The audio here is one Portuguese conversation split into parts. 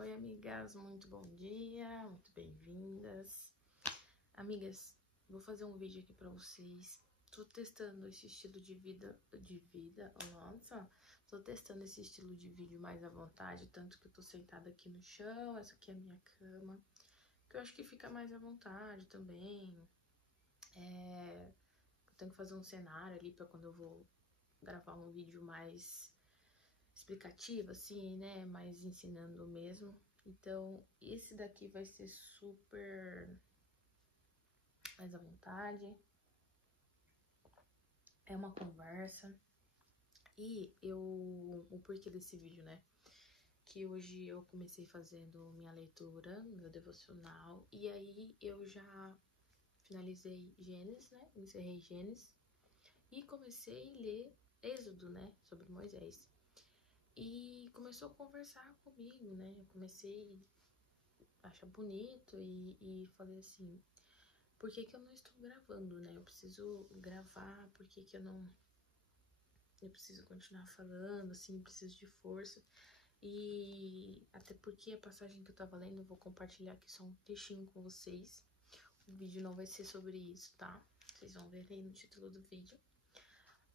Oi, amigas, muito bom dia, muito bem-vindas. Amigas, vou fazer um vídeo aqui pra vocês. Tô testando esse estilo de vida, nossa, tô testando esse estilo de vídeo mais à vontade, tanto que eu tô sentada aqui no chão, essa aqui é a minha cama, que eu acho que fica mais à vontade também. Eu tenho que fazer um cenário ali pra quando eu vou gravar um vídeo mais explicativo, assim, né, mais ensinando mesmo. Então, esse daqui vai ser super mais à vontade. É uma conversa. E o porquê desse vídeo, né? Que hoje eu comecei fazendo minha leitura, meu devocional. E aí eu já finalizei Gênesis, né? Encerrei Gênesis. E comecei a ler Êxodo, né? Sobre Moisés. E começou a conversar comigo, né? Eu comecei a achar bonito e falei assim, por que que eu não estou gravando, né? Eu preciso gravar, por que que eu preciso continuar falando, assim, preciso de força. E até porque a passagem que eu tava lendo, eu vou compartilhar aqui só um textinho com vocês. O vídeo não vai ser sobre isso, tá? Vocês vão ver aí no título do vídeo.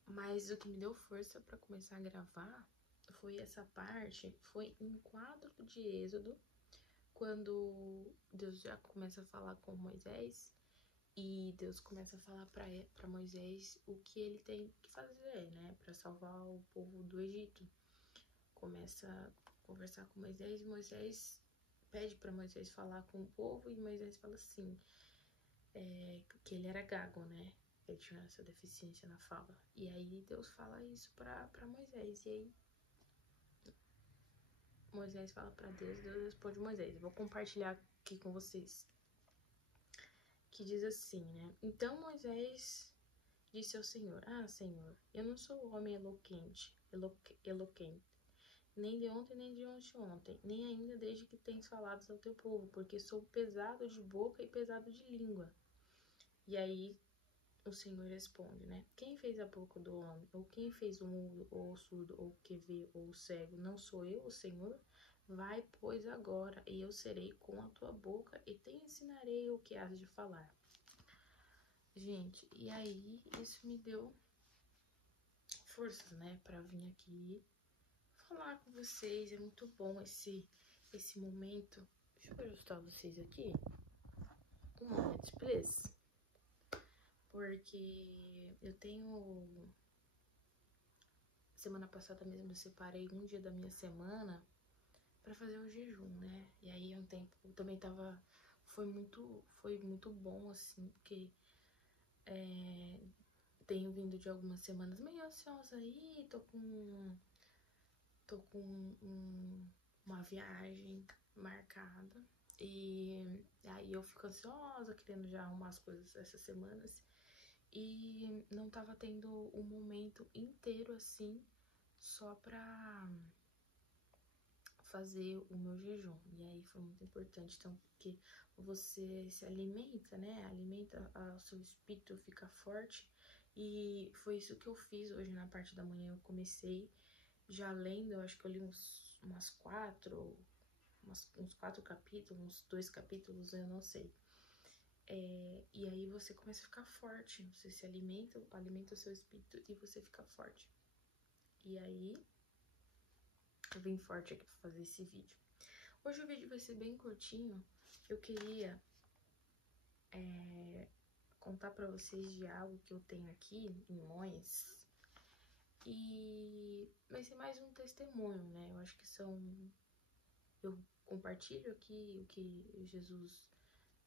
Mas o que me deu força pra começar a gravar foi essa parte, foi em quadro de Êxodo, quando Deus já começa a falar com Moisés. E Deus começa a falar pra Moisés o que ele tem que fazer, né? Pra salvar o povo do Egito. Começa a conversar com Moisés e Moisés pede pra Moisés falar com o povo. E Moisés fala assim, que ele era gago, né? Ele tinha essa deficiência na fala. E aí Deus fala isso pra Moisés. E aí Moisés fala pra Deus, Deus responde Moisés. Eu vou compartilhar aqui com vocês. Que diz assim, né? Então Moisés disse ao Senhor, Senhor, eu não sou homem eloquente, nem de ontem, nem de ontem, nem ainda desde que tens falado ao teu povo, porque sou pesado de boca e pesado de língua. E aí o Senhor responde, né? Quem fez a boca do homem? Ou quem fez o mudo, ou o surdo, ou o que vê, ou o cego? Não sou eu, o Senhor? Vai, pois, agora, e eu serei com a tua boca, e te ensinarei o que has de falar. Gente, e aí isso me deu forças, né, pra vir aqui falar com vocês. É muito bom esse momento. Deixa eu ajustar vocês aqui. Um momento, please. Porque eu tenho... Semana passada mesmo eu separei um dia da minha semana pra fazer o jejum, né? E aí um tempo também tava... Foi muito bom, assim, porque... Tenho vindo de algumas semanas meio ansiosa aí, tô com uma viagem marcada. E aí eu fico ansiosa, querendo já arrumar as coisas essas semanas. E não tava tendo um momento inteiro assim, só pra fazer o meu jejum. E aí foi muito importante, então, porque você se alimenta, né? Alimenta o seu espírito, fica forte. E foi isso que eu fiz hoje na parte da manhã. Eu comecei já lendo, eu acho que eu li uns 4 capítulos, uns 2 capítulos, eu não sei. E aí você começa a ficar forte, você se alimenta o seu espírito e você fica forte. E aí, eu vim forte aqui pra fazer esse vídeo. Hoje o vídeo vai ser bem curtinho. Eu queria contar pra vocês de algo que eu tenho aqui em Mões. E vai ser mais um testemunho, né? Eu acho que eu compartilho aqui o que Jesus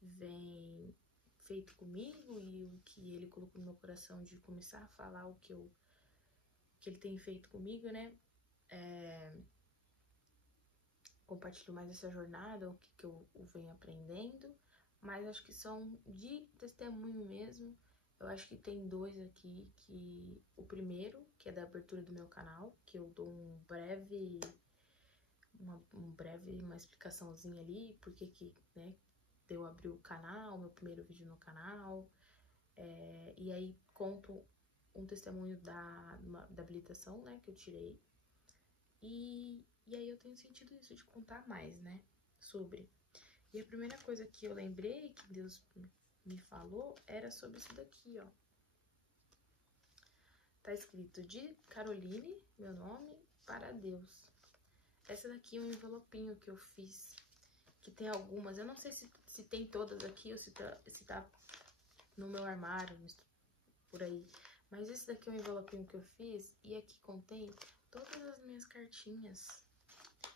vem feito comigo e o que ele colocou no meu coração de começar a falar o que ele tem feito comigo, né? Compartilho mais essa jornada, o que eu venho aprendendo, mas acho que são de testemunho mesmo. Eu acho que tem 2 aqui, que o primeiro, que é da abertura do meu canal, que eu dou uma explicaçãozinha ali, porque que, né, eu abri o canal, meu primeiro vídeo no canal, e aí conto um testemunho da habilitação, né, que eu tirei, E aí eu tenho sentido isso de contar mais, né? Sobre. E a primeira coisa que eu lembrei que Deus me falou era sobre isso daqui, ó. Tá escrito de Caroline, meu nome, para Deus. Essa daqui é um envelopinho que eu fiz, que tem algumas. Eu não sei se tem todas aqui ou se tá no meu armário, por aí. Mas esse daqui é um envelopinho que eu fiz e aqui contém todas as minhas cartinhas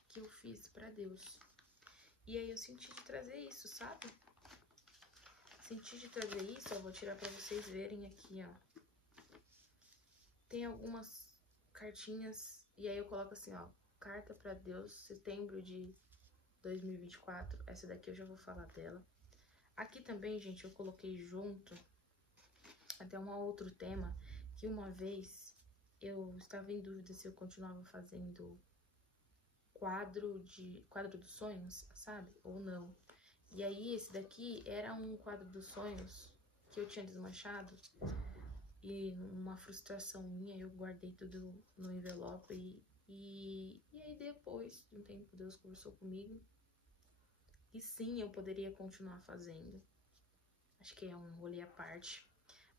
que eu fiz pra Deus. E aí eu senti de trazer isso, sabe? Senti de trazer isso, eu vou tirar pra vocês verem aqui, ó. Tem algumas cartinhas e aí eu coloco assim, ó. Carta pra Deus, setembro de 2024. Essa daqui eu já vou falar dela. Aqui também, gente, eu coloquei junto até um outro tema, que uma vez eu estava em dúvida se eu continuava fazendo quadro dos sonhos, sabe? Ou não. E aí esse daqui era um quadro dos sonhos que eu tinha desmanchado e uma frustração minha, eu guardei tudo no envelope e aí depois de um tempo Deus conversou comigo e sim, eu poderia continuar fazendo. Acho que é um rolê à parte.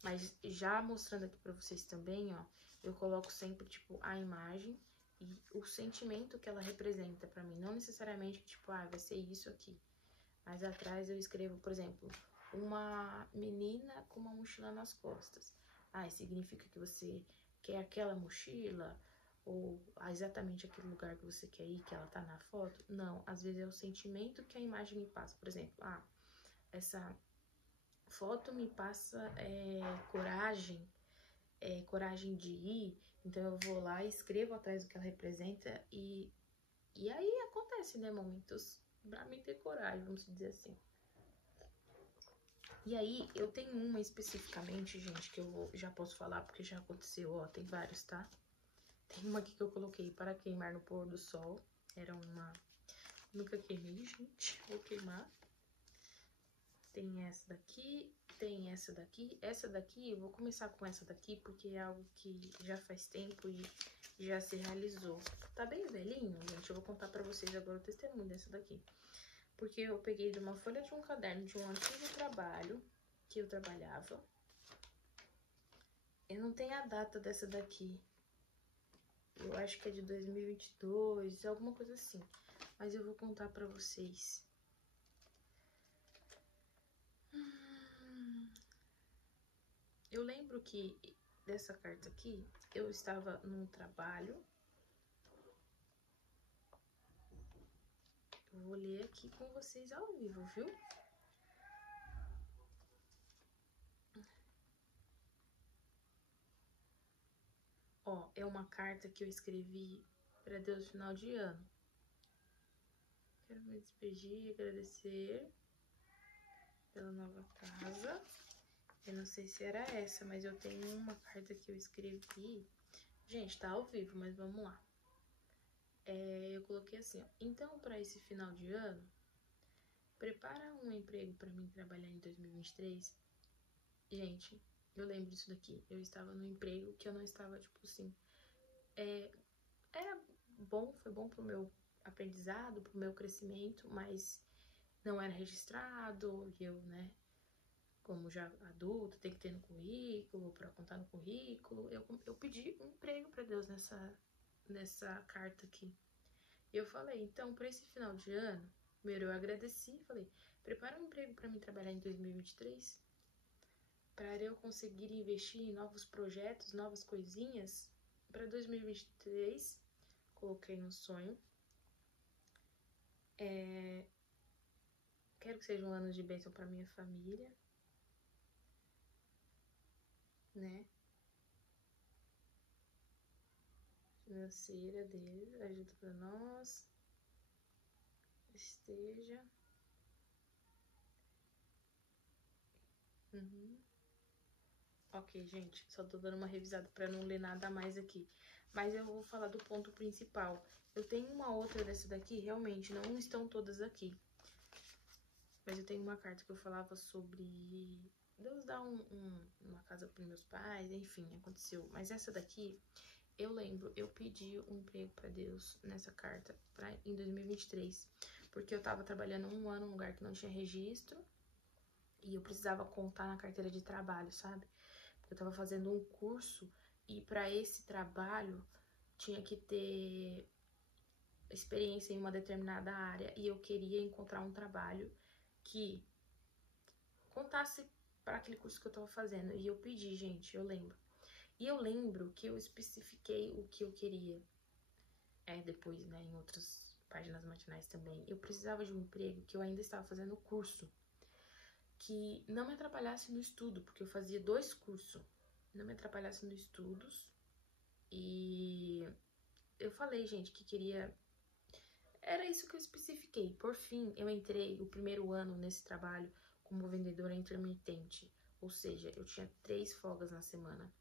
Mas já mostrando aqui pra vocês também, ó, eu coloco sempre, tipo, a imagem e o sentimento que ela representa pra mim. Não necessariamente, tipo, vai ser isso aqui. Mas atrás eu escrevo, por exemplo, uma menina com uma mochila nas costas. Significa que você quer aquela mochila? Ou exatamente aquele lugar que você quer ir, que ela tá na foto? Não, às vezes é o sentimento que a imagem me passa. Por exemplo, essa foto me passa coragem de ir, então eu vou lá e escrevo atrás do que ela representa e aí acontece, né, momentos pra mim ter coragem, vamos dizer assim. E aí, eu tenho uma especificamente, gente, que eu já posso falar porque já aconteceu, ó, tem vários, tá? Tem uma aqui que eu coloquei para queimar no pôr do sol, era uma... Nunca queimei, gente, vou queimar. Tem essa daqui, tem essa daqui. Essa daqui, eu vou começar com essa daqui, porque é algo que já faz tempo e já se realizou. Tá bem velhinho, gente. Eu vou contar pra vocês agora o testemunho dessa daqui. Porque eu peguei de uma folha de um caderno de um antigo trabalho que eu trabalhava. Eu não tenho a data dessa daqui. Eu acho que é de 2022, alguma coisa assim. Mas eu vou contar pra vocês. Eu lembro que dessa carta aqui, eu estava num trabalho. Eu vou ler aqui com vocês ao vivo, viu? Ó, é uma carta que eu escrevi para Deus no final de ano. Quero me despedir e agradecer pela nova casa. Eu não sei se era essa, mas eu tenho uma carta que eu escrevi. Gente, tá ao vivo, mas vamos lá. Eu coloquei assim, ó. Então, para esse final de ano, prepara um emprego para mim trabalhar em 2023. Gente, eu lembro disso daqui. Eu estava no emprego que eu não estava, tipo assim... Era bom, foi bom pro meu aprendizado, pro meu crescimento, mas não era registrado. E eu, né, como já adulta, tem que ter no currículo, pra contar no currículo. Eu pedi um emprego pra Deus nessa carta aqui. E eu falei, então, pra esse final de ano, primeiro eu agradeci, falei, prepara um emprego pra mim trabalhar em 2023, para eu conseguir investir em novos projetos, novas coisinhas. Para 2023, coloquei um sonho. Quero que seja um ano de bênção para minha família, né? Financeira deles, ajuda para nós. Esteja. Ok, gente, só tô dando uma revisada para não ler nada a mais aqui. Mas eu vou falar do ponto principal. Eu tenho uma outra dessa daqui, realmente, não estão todas aqui. Mas eu tenho uma carta que eu falava sobre Deus dar uma casa para meus pais, enfim, aconteceu. Mas essa daqui eu lembro, eu pedi um emprego pra Deus nessa carta em 2023, porque eu tava trabalhando 1 ano num lugar que não tinha registro e eu precisava contar na carteira de trabalho, sabe? Porque eu tava fazendo um curso e pra esse trabalho tinha que ter experiência em uma determinada área e eu queria encontrar um trabalho que contasse para aquele curso que eu tava fazendo. E eu pedi, gente, eu lembro. E eu lembro que eu especifiquei o que eu queria. Depois, né, em outras páginas matinais também. Eu precisava de um emprego que eu ainda estava fazendo curso. Que não me atrapalhasse no estudo, porque eu fazia 2 cursos. Não me atrapalhasse nos estudos. E eu falei, gente, que queria... Era isso que eu especifiquei. Por fim, eu entrei o primeiro ano nesse trabalho como vendedora intermitente. Ou seja, eu tinha 3 folgas na semana.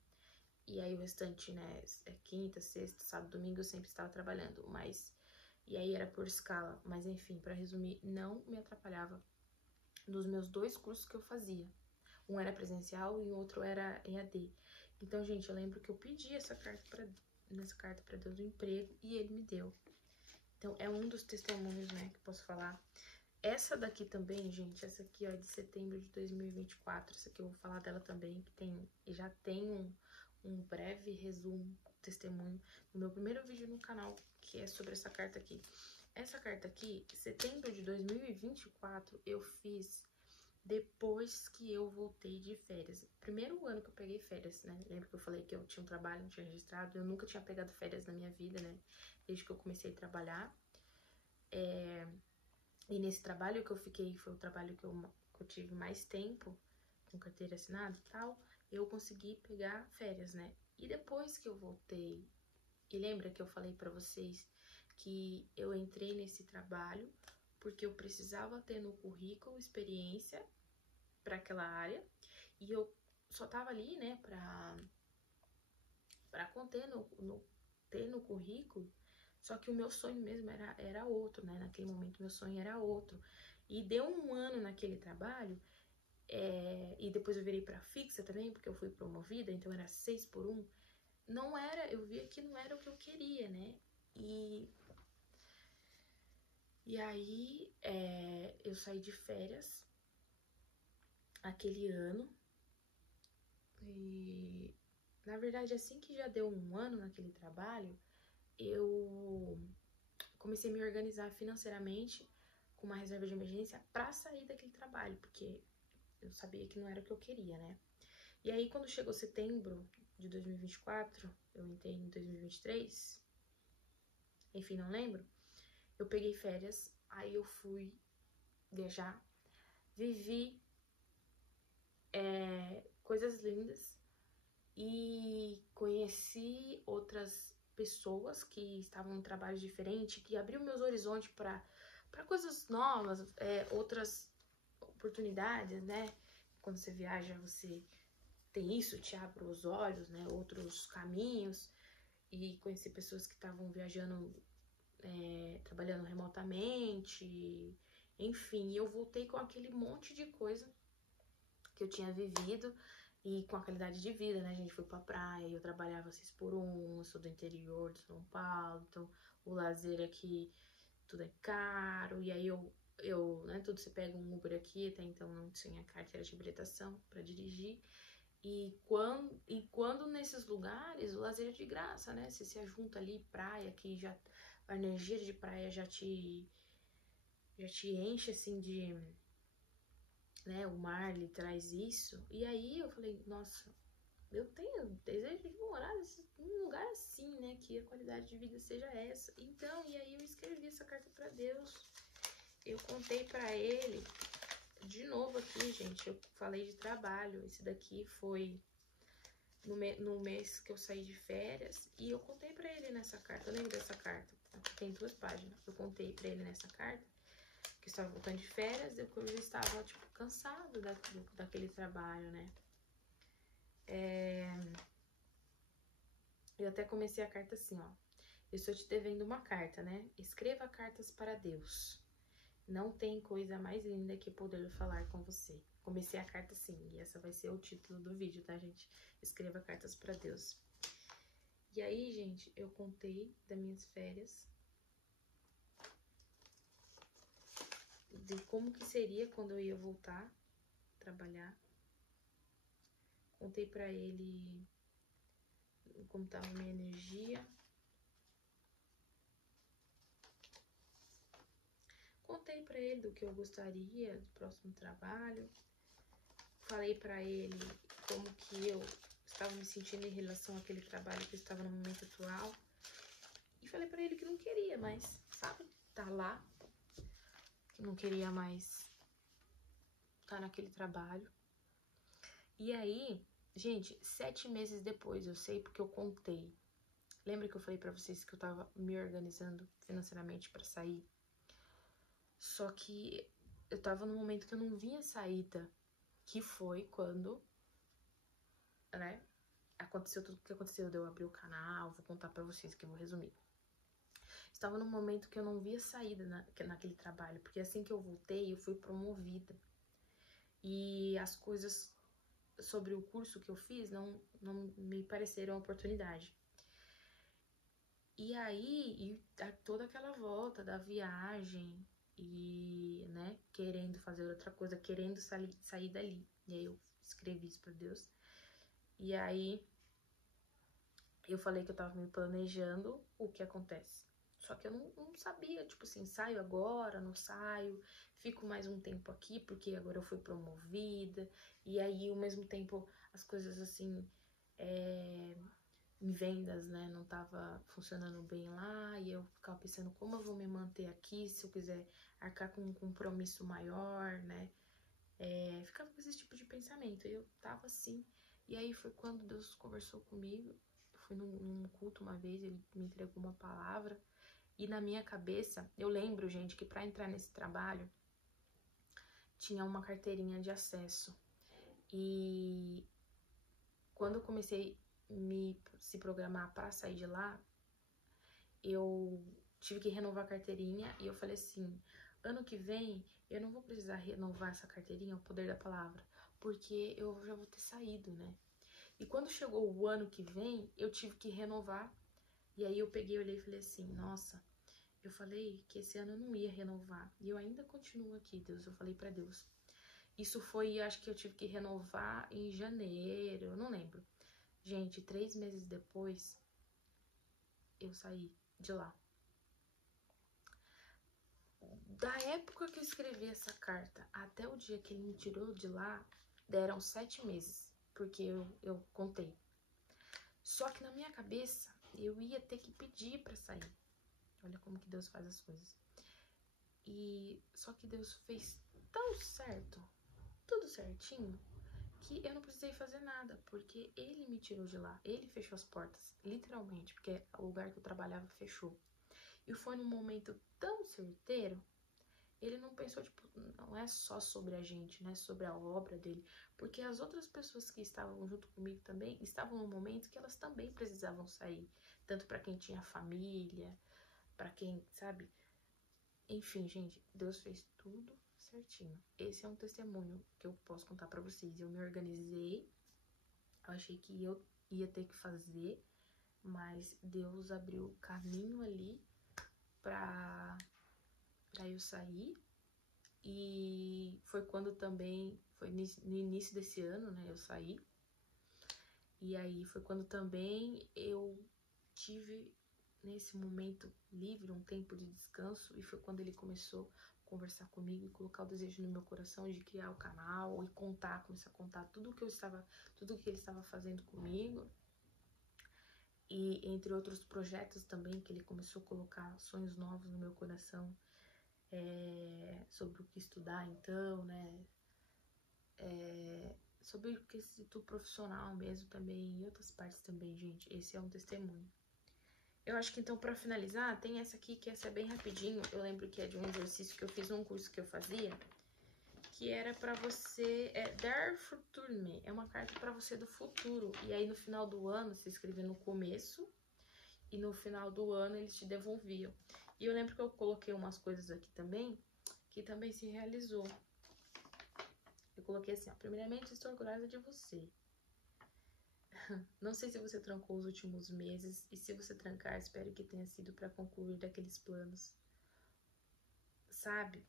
E aí o restante, né, quinta, sexta, sábado, domingo, eu sempre estava trabalhando. Mas, e aí era por escala. Mas enfim, pra resumir, não me atrapalhava nos meus 2 cursos que eu fazia. Um era presencial e o outro era EAD. Então, gente, eu lembro que eu pedi nessa carta pra Deus do emprego e ele me deu. Então, é um dos testemunhos, né, que eu posso falar. Essa daqui também, gente, essa aqui, ó, é de setembro de 2024. Essa aqui eu vou falar dela também, que já tem um breve resumo, testemunho, no meu primeiro vídeo no canal, que é sobre essa carta aqui. Essa carta aqui, setembro de 2024, eu fiz depois que eu voltei de férias. Primeiro ano que eu peguei férias, né? Lembra que eu falei que eu tinha um trabalho, não tinha registrado? Eu nunca tinha pegado férias na minha vida, né? Desde que eu comecei a trabalhar. E nesse trabalho que eu fiquei, foi o trabalho que eu tive mais tempo, com carteira assinada e tal, eu consegui pegar férias, né? E depois que eu voltei, e lembra que eu falei pra vocês que eu entrei nesse trabalho porque eu precisava ter no currículo experiência para aquela área, e eu só tava ali, né, pra conter ter no currículo, só que o meu sonho mesmo era outro, né, naquele momento meu sonho era outro, e deu 1 ano naquele trabalho, e depois eu virei pra fixa também, porque eu fui promovida, então era 6 por 1, eu via que não era o que eu queria, né, e aí eu saí de férias aquele ano, e na verdade assim que já deu 1 ano naquele trabalho, eu comecei a me organizar financeiramente com uma reserva de emergência pra sair daquele trabalho, porque eu sabia que não era o que eu queria, né? E aí quando chegou setembro de 2024, eu entrei em 2023, enfim, não lembro, eu peguei férias, aí eu fui viajar, vivi coisas lindas e conheci outras pessoas que estavam em trabalho diferente, que abriu meus horizontes para coisas novas, outras oportunidades, né? Quando você viaja, você tem isso, te abre os olhos, né? Outros caminhos, e conheci pessoas que estavam viajando, trabalhando remotamente, enfim, eu voltei com aquele monte de coisa que eu tinha vivido e com a qualidade de vida, né? A gente foi pra praia, eu trabalhava 6 por 1, eu sou do interior de São Paulo, então o lazer aqui, tudo é caro, e aí né, tudo você pega um Uber aqui, até então não tinha carteira de habilitação pra dirigir, e quando nesses lugares o lazer é de graça, né? Você se ajunta ali, praia, que já a energia de praia já te enche assim de... né, o mar lhe traz isso, e aí eu falei, nossa, eu tenho desejo de morar num lugar assim, né, que a qualidade de vida seja essa. Então, e aí eu escrevi essa carta pra Deus, eu contei pra ele, de novo aqui, gente, eu falei de trabalho, esse daqui foi no mês que eu saí de férias, e eu contei pra ele nessa carta, eu lembro dessa carta, tem 2 páginas, eu contei pra ele nessa carta, que eu estava voltando de férias, eu já estava, tipo, cansado daquele trabalho, né? Eu até comecei a carta assim, ó. Eu estou te devendo uma carta, né? Escreva cartas para Deus. Não tem coisa mais linda que poder falar com você. Comecei a carta assim, e essa vai ser o título do vídeo, tá, gente? Escreva cartas para Deus. E aí, gente, eu contei das minhas férias, de como que seria quando eu ia voltar a trabalhar. Contei pra ele como tava a minha energia. Contei pra ele do que eu gostaria do próximo trabalho. Falei pra ele como que eu estava me sentindo em relação àquele trabalho que eu estava no momento atual. E falei pra ele que não queria mais, sabe? Tá lá. Que não queria mais estar naquele trabalho. E aí, gente, 7 meses depois, eu sei porque eu contei. Lembra que eu falei pra vocês que eu tava me organizando financeiramente pra sair? Só que eu tava num momento que eu não vinha saída, que foi quando, né, aconteceu tudo o que aconteceu, de eu abrir o canal, vou contar pra vocês que eu vou resumir. Estava num momento que eu não via saída naquele trabalho, porque assim que eu voltei, eu fui promovida. E as coisas sobre o curso que eu fiz não me pareceram oportunidade. E aí, toda aquela volta da viagem e, né, querendo fazer outra coisa, querendo sair dali. E aí eu escrevi isso pra Deus. E aí eu falei que eu tava me planejando o que acontece. Só que eu não sabia, tipo assim, saio agora, não saio, fico mais um tempo aqui, porque agora eu fui promovida. E aí, ao mesmo tempo, as coisas assim, em vendas, né, não tava funcionando bem lá, e eu ficava pensando como eu vou me manter aqui se eu quiser arcar com um compromisso maior, né, ficava com esse tipo de pensamento, e eu tava assim, e aí foi quando Deus conversou comigo, eu fui num culto uma vez, ele me entregou uma palavra, e na minha cabeça, eu lembro, gente, que pra entrar nesse trabalho, tinha uma carteirinha de acesso, e quando eu comecei se programar para sair de lá, eu tive que renovar a carteirinha e eu falei assim, ano que vem eu não vou precisar renovar essa carteirinha, o poder da palavra, porque eu já vou ter saído, né? E quando chegou o ano que vem, eu tive que renovar, e aí eu peguei, olhei e falei assim, nossa, eu falei que esse ano eu não ia renovar, e eu ainda continuo aqui, Deus, eu falei pra Deus. Isso foi, acho que eu tive que renovar em janeiro, eu não lembro. Gente, 3 meses depois, eu saí de lá. Da época que eu escrevi essa carta até o dia que ele me tirou de lá, deram 7 meses, porque eu contei. Só que na minha cabeça, eu ia ter que pedir pra sair. Olha como que Deus faz as coisas. E só que Deus fez tão certo, tudo certinho, que eu não precisei fazer nada, porque ele me tirou de lá. Ele fechou as portas, literalmente, porque o lugar que eu trabalhava fechou. E foi num momento tão certeiro, ele não pensou, tipo, não é só sobre a gente, né, sobre a obra dele, porque as outras pessoas que estavam junto comigo também estavam num momento que elas também precisavam sair, tanto para quem tinha família, para quem, sabe? Enfim, gente, Deus fez tudo certinho. Esse é um testemunho que eu posso contar para vocês. Eu me organizei, eu achei que eu ia ter que fazer, mas Deus abriu o caminho ali pra eu sair. E foi quando também, foi no início desse ano, né, eu saí. E aí foi quando também eu tive, nesse momento livre, um tempo de descanso. E foi quando ele começou a conversar comigo e colocar o desejo no meu coração de criar o canal e começar a contar tudo que ele estava fazendo comigo. E entre outros projetos também, que ele começou a colocar sonhos novos no meu coração, sobre o que estudar então, né, sobre o quesito profissional mesmo também, e outras partes também, gente. Esse é um testemunho. Eu acho que então, pra finalizar, tem essa aqui, que essa é bem rapidinho. Eu lembro que é de um exercício que eu fiz num curso que eu fazia, que era pra você, Der Futurme, é uma carta pra você do futuro. E aí no final do ano, você escrevia no começo, e no final do ano eles te devolviam. E eu lembro que eu coloquei umas coisas aqui também, que também se realizou. Eu coloquei assim, ó, primeiramente, estou orgulhosa de você. Não sei se você trancou os últimos meses, e se você trancar, espero que tenha sido para concluir daqueles planos. Sabe?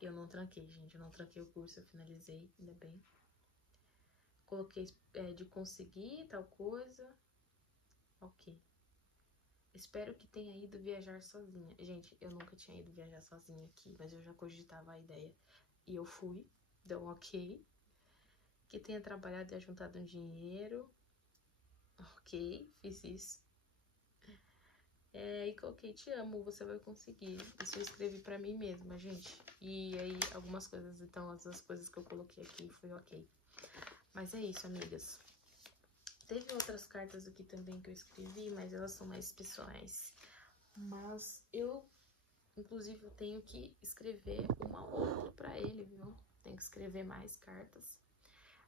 Eu não tranquei, gente. Eu não tranquei o curso, eu finalizei, ainda bem. Coloquei de conseguir tal coisa. Ok. Espero que tenha ido viajar sozinha. Gente, eu nunca tinha ido viajar sozinha aqui, mas eu já cogitava a ideia. E eu fui, deu ok. Que tenha trabalhado e juntado um dinheiro. Ok, fiz isso. E coloquei, te amo, você vai conseguir. Isso eu escrevi pra mim mesma, gente. E aí, algumas coisas, então, as coisas que eu coloquei aqui foi ok. Mas é isso, amigas. Teve outras cartas aqui também que eu escrevi, mas elas são mais pessoais. Mas eu, inclusive, eu tenho que escrever uma outra pra ele, viu? Tenho que escrever mais cartas.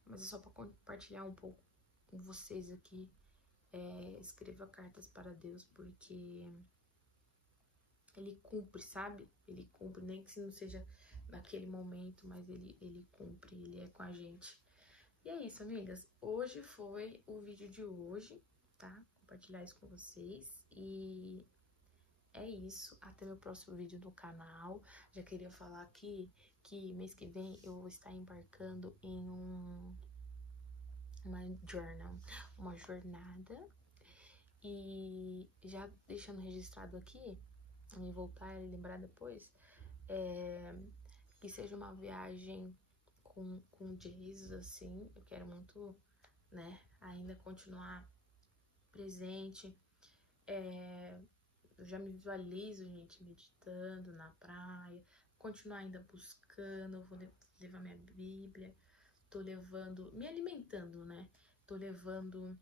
Mas é só pra compartilhar um pouco com vocês aqui. Escreva cartas para Deus, porque ele cumpre, sabe? Ele cumpre, nem que não seja naquele momento, mas ele cumpre, ele é com a gente. E é isso, amigas. Hoje foi o vídeo de hoje, tá? Compartilhar isso com vocês. E é isso. Até meu próximo vídeo no canal. Já queria falar aqui que mês que vem eu vou estar embarcando em uma jornada. E já deixando registrado aqui, e voltar e lembrar depois, que seja uma viagem com Jesus, assim. Eu quero muito, né, ainda continuar presente. Eu já me visualizo, gente, meditando na praia, continuar ainda buscando. Eu vou levar minha Bíblia, tô levando, me alimentando, né? Tô levando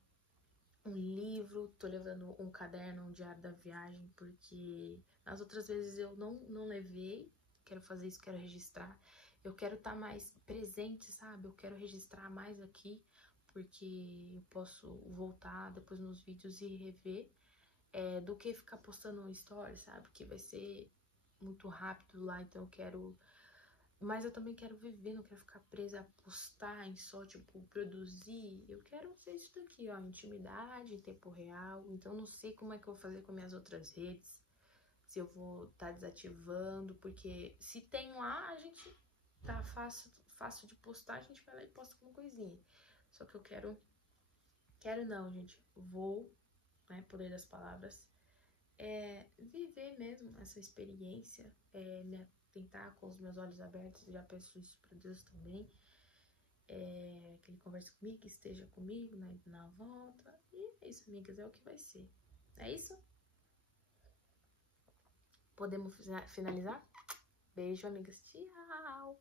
um livro, tô levando um caderno, um diário da viagem, porque nas outras vezes eu não levei. Quero fazer isso, quero registrar. Eu quero estar mais presente, sabe? Eu quero registrar mais aqui, porque eu posso voltar depois nos vídeos e rever, do que ficar postando um story, sabe? Que vai ser muito rápido lá, então eu quero... Mas eu também quero viver, não quero ficar presa a postar em só, tipo, produzir. Eu quero ser isso daqui, ó, intimidade em tempo real. Então, não sei como é que eu vou fazer com minhas outras redes. Se eu vou estar desativando, porque se tem lá, a gente tá fácil de postar, a gente vai lá e posta alguma coisinha. Só que eu quero não, gente. Vou, né, poder das palavras, viver mesmo essa experiência, tentar com os meus olhos abertos. Já peço isso para Deus também, que Ele converse comigo, que esteja comigo na volta. E é isso, amigas, é o que vai ser. É isso? Podemos finalizar? Beijo, amigas. Tchau!